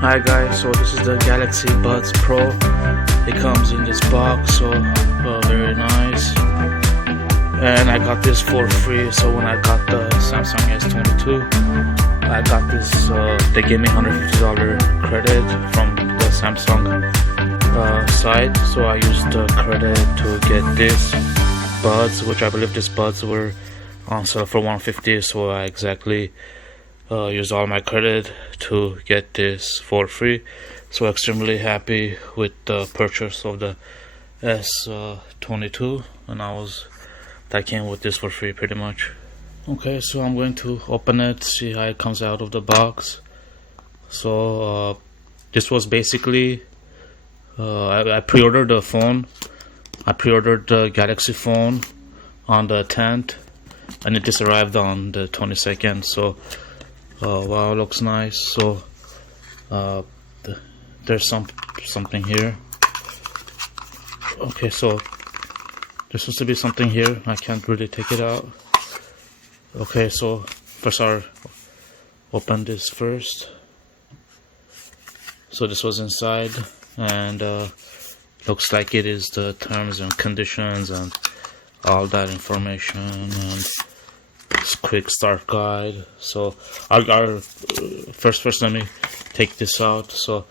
Hi guys, so this is the Galaxy Buds Pro. It comes in this box, so very nice. And I got this for free. So when I got the Samsung S22, I got this. They gave me $150 credit from the Samsung site. So I used the credit to get this buds, which I believe these buds were on sale for $150. So I exactly used all my credit to get this for free. So extremely happy with the purchase of the S22, and that came with this for free pretty much. Okay, so I'm going to open it, see how it comes out of the box. So this was basically I pre-ordered the phone. I pre-ordered the Galaxy phone on the 10th, and it just arrived on the 22nd. So wow, looks nice. So there's something here. Okay, so there's supposed to be something here. I can't really take it out. Okay, so first I'll open this first. So this was inside, and looks like it is the terms and conditions and all that information, and quick start guide. So I'll first let me take this out. So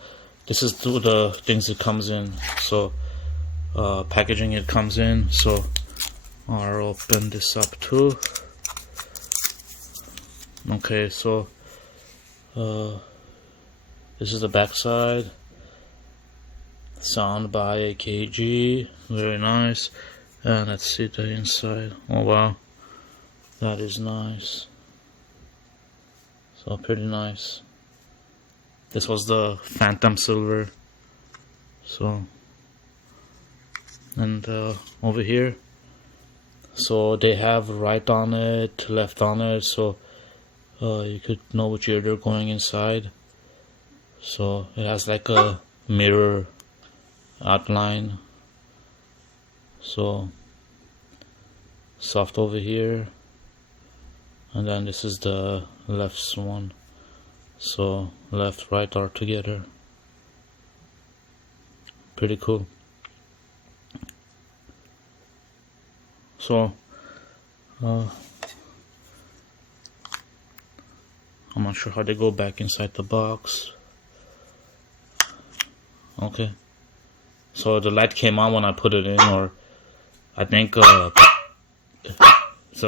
this is the things it comes in. So packaging it comes in. So I'll open this up too. Okay, so this is the back side. Sound by AKG, very nice. And let's see the inside. Oh wow, that is nice. So pretty nice. This was the Phantom Silver. So, and over here, so they have right on it, left on it, so you could know which ear they're going inside. So it has like a mirror outline. So soft over here, and then this is the left one. So left, right are together. Pretty cool. So I'm not sure how they go back inside the box. Okay, so the light came on when I put it in, or I think so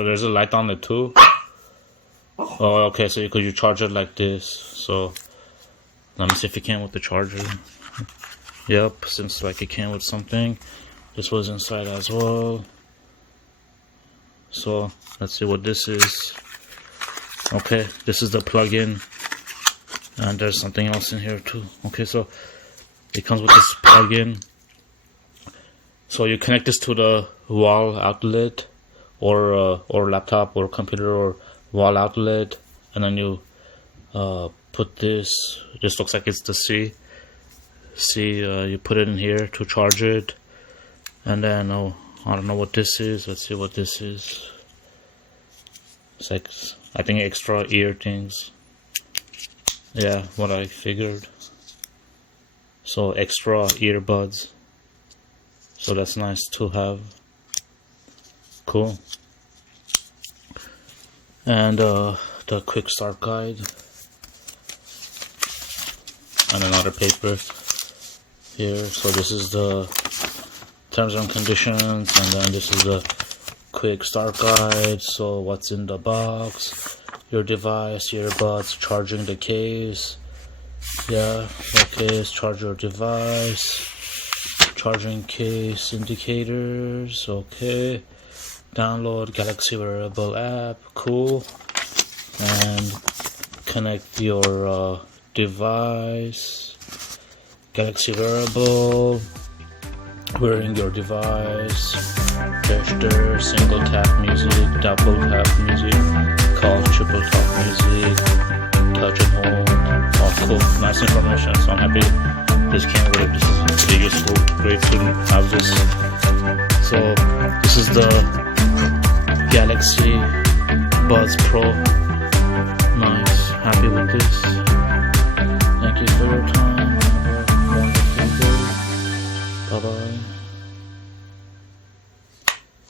there's a light on it too. Oh, okay, so you charge it like this. So let me see if it came with the charger. Yep, seems like it came with something. This was inside as well. So let's see what this is. Okay, this is the plug-in, and there's something else in here too. Okay, so it comes with this plug-in. So you connect this to the wall outlet, or laptop or computer or wall outlet, and then you put this looks like it's the C, you put it in here to charge it. And then I don't know what this is. Let's see what this is. It's like, I think, extra ear things. Yeah, what I figured. So extra earbuds. So that's nice to have. Cool. And the quick start guide, and another paper here. So this is the terms and conditions, and then this is the quick start guide. So what's in the box: your device, earbuds, charging the case. Yeah, okay, charge your device, charging case indicators. Okay, download Galaxy wearable app. Cool. And connect your device, Galaxy wearable, wearing your device, gesture, single tap music, double tap music, call, triple tap music, touch and hold. Oh, cool, nice information. So I'm happy this came with it. This is pretty useful, great to have this. So this is the Galaxy Buds Pro. Nice, happy with this. Thank you for your time. Bye bye.